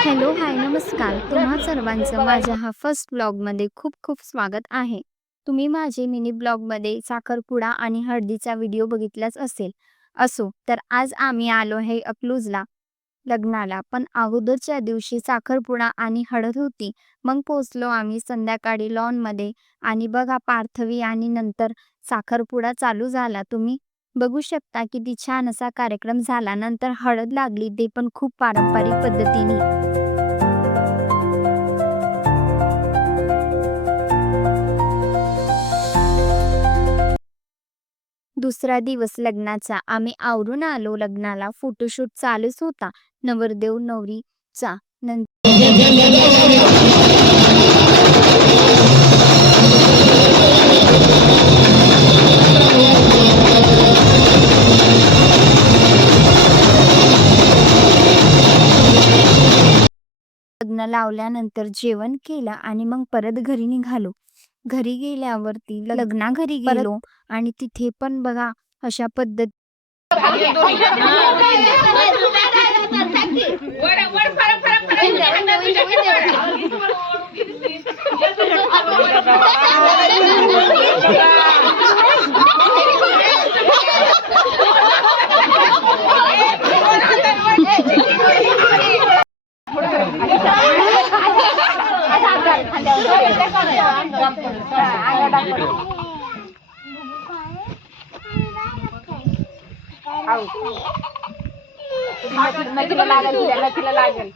Hello, हाय, नमस्कार. तुम्हा सर्वांचं माझ्या हा फर्स्ट ब्लॉगमध्ये खूप खूप स्वागत आहे. तुम्ही माझे मिनी ब्लॉगमध्ये साखरपुडा आणि हळदीचा व्हिडिओ बघितलाच असेल. असो, तर आज आम्ही आलो आहे अकलूजला लग्नाला. पण अगोदरच्या दिवशी साखरपुडा आणि हळद होती. मग पोहोचलो आम्ही संध्याकाळी लॉनमध्ये आणि बघा पार्थवी आणि नंतर साखरपुडा चालू झाला. तुम्ही बघू शकता किती छान असा कार्यक्रम झाला. नंतर हळद लागली, ते पण खूप पारंपरिक पद्धतीने. दुसरा दिवस लग्नाचा. आम्ही आवरून आलो लग्नाला. फोटोशूट चालूच होता नवरदेव नवरीचा. नंतर लग्न लावल्यानंतर जेवण केलं आणि मग परत घरी निघालो. घरी गेल्यावरती लग्नाघरी गेलो आणि तिथे पण बघा अशा पद्धत नक्कीला लागेल तुझ्या नक्कीला लागेल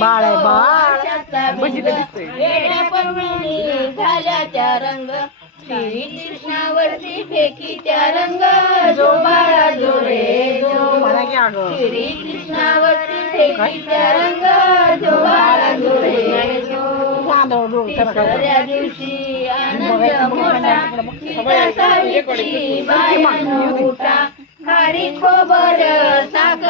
बाळ आहे बाळ. बघितलं दिसतंय. झाल्या त्या रंग. श्री कृष्णावरती फेकी त्या रंग. जो बाळा जो रे जो. श्री कृष्णावरती फेकी त्या रंग. जो बाळा जो रे जो. तिसऱ्या दिवशी आनंद मोठा. बाया मोठा खारी खोबर साखर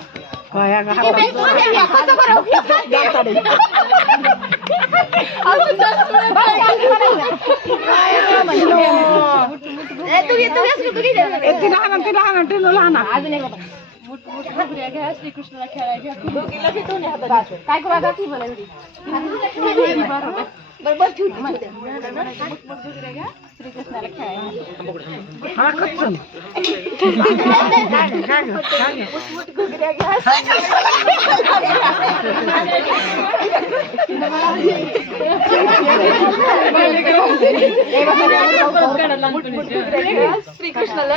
लहान ती लहान ती लहान. श्रीकृष्णाला खेळायला काय करू आता ती मला बरोबर श्रीकृष्णाला खेळायला हा कच्चन श्रीकृष्णाला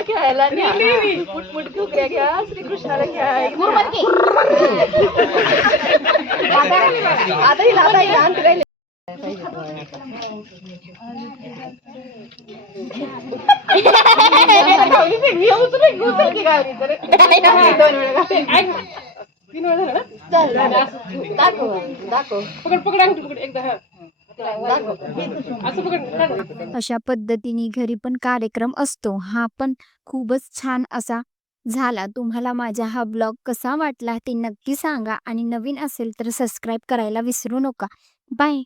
खेळायला मुठमुठ घुगऱ्या घ्या श्रीकृष्णाला खेळायला. आता हिला आता हिला आणते राहिले. दाखव. दाखव. पकड पकड अंगठी पकड. एकदा हा. अशा पद्धतीने घरी पण कार्यक्रम असतो. हा पण खूपच छान असा झाला. तुम्हाला माझा हा ब्लॉग कसा वाटला ते नक्की सांगा आणि नवीन असेल तर सबस्क्राईब करायला विसरू नका. बाय.